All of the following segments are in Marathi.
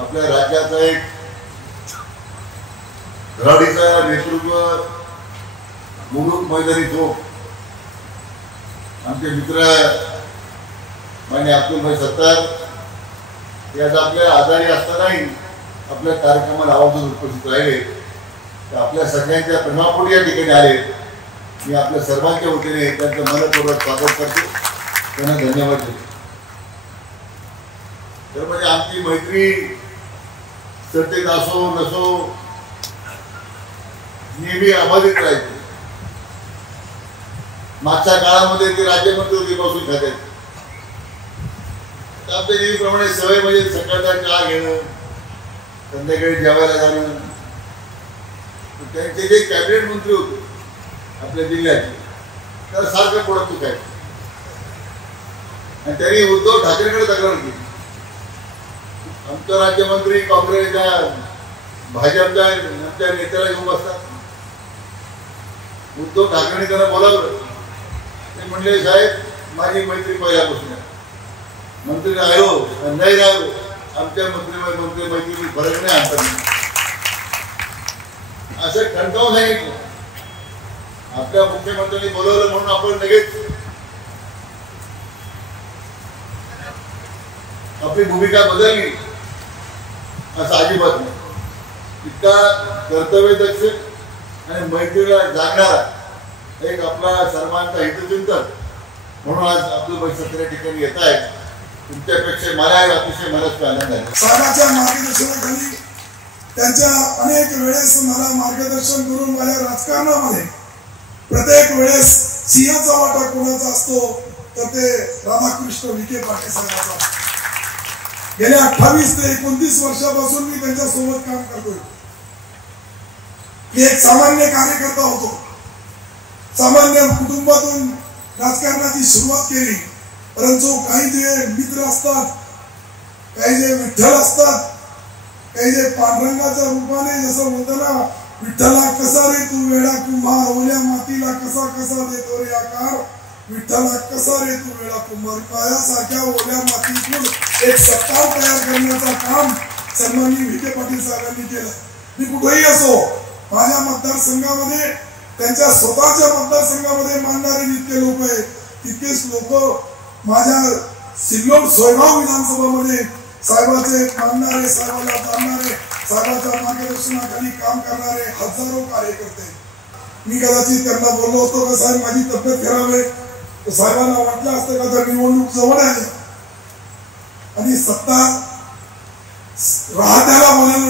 आपल्या राज्याचा एक धडाडीचा नेतृत्व मुलूक मैदानी झोप आमचे मित्र मान्य अब्दुल भाई सत्तार हे आज आपल्या आजारी असतानाही आपल्या कार्यक्रमाला आवर्जून उपस्थित राहिले. आपल्या सगळ्यांच्या प्रेमापोटी या ठिकाणी आले. मी आपल्या सर्वांच्या वतीने त्यांचं मनपूर्वक स्वागत करतो, त्यांना धन्यवाद देतो. तर म्हणजे आमची मैत्री सत्तेत असो नसो नेहमी अबाधित राहायची. मागच्या काळामध्ये ते राज्यमंत्री होते बसून खात्यात. आपल्या नेहमीप्रमाणे सवय म्हणजे सकाळचा चहा घेणं, संध्याकाळी जेवायला जाणं. त्यांचे जे कॅबिनेट मंत्री होते आपल्या जिल्ह्याचे तर सारखं पुढं चुकायचं आणि त्यांनी उद्धव ठाकरेंकडे तक्रार केली. आमचा राज्यमंत्री काँग्रेसच्या भाजपच्या आमच्या नेत्याला घेऊन बसतात. उद्धव ठाकरेंनी त्यांना बोलावलं. ते म्हणले साहेब माझी मैत्री पहिल्यापासून आहे. मंत्री राहिलो नाही राहिलो आमच्या मंत्री मैत्री फरक नाही आणतात असं ठणकावून सांगितलं. आपल्या मुख्यमंत्र्यांनी बोलवलं म्हणून आपण लगेच आपली भूमिका बदलली असं अजिबात नाही. इतका कर्तव्यदक्ष आणि मैत्रीला जागणारा एक आपला सर्वांचा हितचिंतक म्हणून आज अब्दुल भाई सत्तार या ठिकाणी येत आहेत. तुमच्यापेक्षा मला अतिशय मनस्वी आनंद आहे. साहेबांच्या मार्गदर्शनाखाली त्यांच्या अनेक वेळेस मला मार्गदर्शन करून माझ्या राजकारणामध्ये प्रत्येक वेळेस सिंहाचा वाटा कोणाचा असतो तर ते राधाकृष्ण विखे पाटील साहेबांचा. गेल्या 28 ते 29 वर्षापासून मी त्यांच्या सोबत काम करतोय. मी एक सामान्य कार्यकर्ता होतो. सामान्य कुटुंबातून राजकारणाची सुरुवात केली. परंतु काही जे मित्र असतात, काही जे विठ्ठल असतात, काही जे पांडुरंगाच्या रूपाने जसं म्हणताना विठ्ठला कसा रे तू वेडा कुंभार, ओल्या मातीला कसा कसा देतो रे आकार, विठ्ठला कसा रे तू वेडा कुंभार. पायासारख्या ओल्या मातीतून एक सत्ता तयार करण्याचं काम सन्माननीय विखे पाटील साहेबांनी केलं. मी कुठेही असो माझ्या मतदारसंघामध्ये, त्यांच्या स्वतःच्या मतदारसंघामध्ये मानणारे जितके लोक आहेत तितकेच लोक माझ्या सिल्लोड सोयगाव विधानसभामध्ये साहेबाचे मानणारे, साहेबाला जाणणारे, साहेबाच्या मार्गदर्शनाखाली काम करणारे हजारो कार्यकर्ते. मी कदाचित त्यांना बोललो होतो का साहेब माझी तब्येत खराब आहे, तर साहेबांना वाटलं असतं का तर निवडणूक जवळ आहे आणि सत्ता राहत्याला बोलवलं.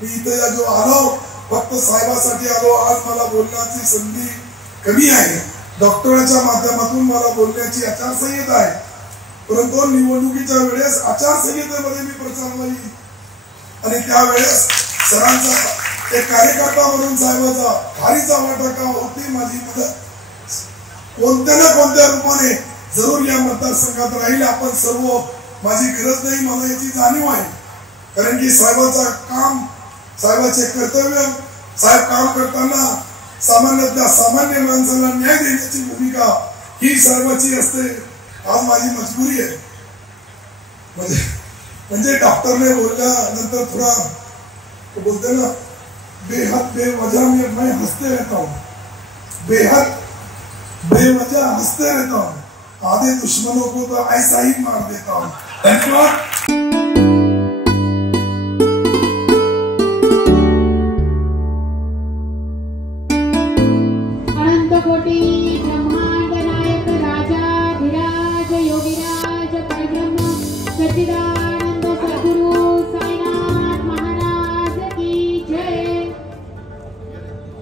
मी इथे जो आलो फक्त साहेबासाठी आलो. आज मला बोलण्याची संधी कमी आहे. डॉक्टरांच्या माध्यमातून मला बोलण्याची आचारसंहिता आहे. परंतु निवडणुकीच्या वेळेस आचारसंहितेमध्ये मी प्रचारला येईल आणि त्यावेळेस सरांचा एक कार्यकर्ता म्हणून साहेबाचा खारीचा वाटा का होती माझी मदत कोणत्या ना कोणत्या रूपाने जरूर या मतदारसंघात राहील. आपण सर्व माझी गरज नाही, मला याची जाणीव आहे. कारण की साहेबाचा काम, साहेबाचे कर्तव्य, साहेब काम करताना सामान्यातल्या सामान्य माणसाला न्याय देण्याची भूमिका ही साहेबाची असते. आज माझी मजबुरी आहे. म्हणजे डॉक्टरने बोलल्यानंतर थोडा बोलते ना बेहद बेवजह मैं हंसते रहता हूँ, बेहद बेवजह हंसते रहता हूँ, आधे दुश्मनों को तो ऐसा ही मार देता हूँ. धन्यवाद.